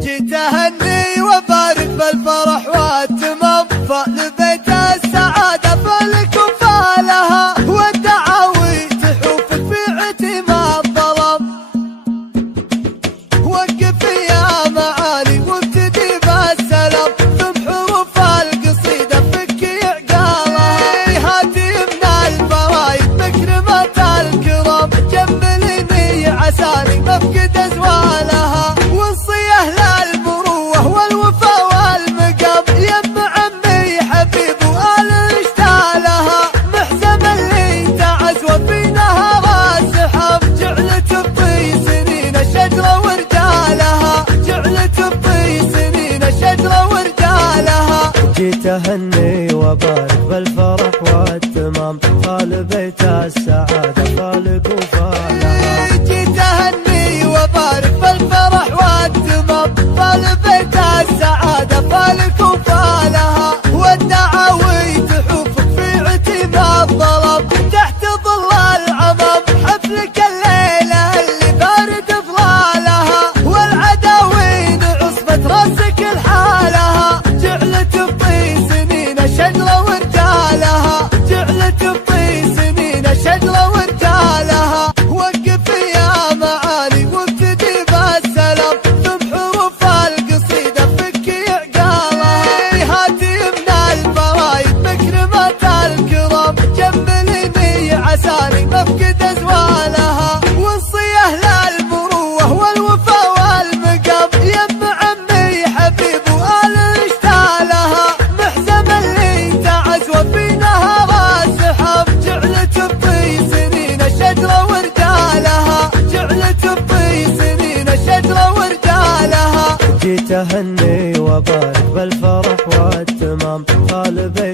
جيت اهني وبارك بالفرح والتمام، فلبيت السعادة فلك وفالها، والدعاوي تحوفك في عتم الظلام. وقف يا معالي وابتدي بالسلام، ثم حروف القصيدة فكي عقالها، هاتي من الفرايد مكرمة الكرام، جملني عساني مفقد ازوالها، وصيه للمروة والوفا والمقام، يم عمي حبيب وآل اشتالها، محزم اللي تعز وفي نهر السحاب، جعلت بطي سنين الشجرة ورجالها، جعلت بطي سنين الشجرة ورجالها. جيت اهني وبارك بالفرح والتمام، فلبيت السعادة فالك وفالها. جيت اهني وبارك بالفرح والتمام، فلبيت السعادة فالك وفالها، والدعاوي تحوفك في عتم الظلام، تحت ظل العمام حفلك الليلة اللي بارد ظلالها، والعداوين عصبة راسك لحالها، جعلت بطي سنين الشجرة ورجالها، جعلت بطي سنين الشجرة ورجالها. وقف يا معالي وابتدي بالسلام، ثم حروف القصيدة فكي عقالها، هاتي من الفرايد مكرمة الكرام، جملني عساني مفقد ازوالها، وصيه للمروة والوفا والمقام، يم عمي حبيب وآل اشتالها، محزم اللي تعز وفي نهر السحاب، جعلت بطي سنين الشجرة ورجالها، جعلت بطي سنين الشجرة ورجالها. جيت اهني وبارك بالفرح والتمام، فلبيت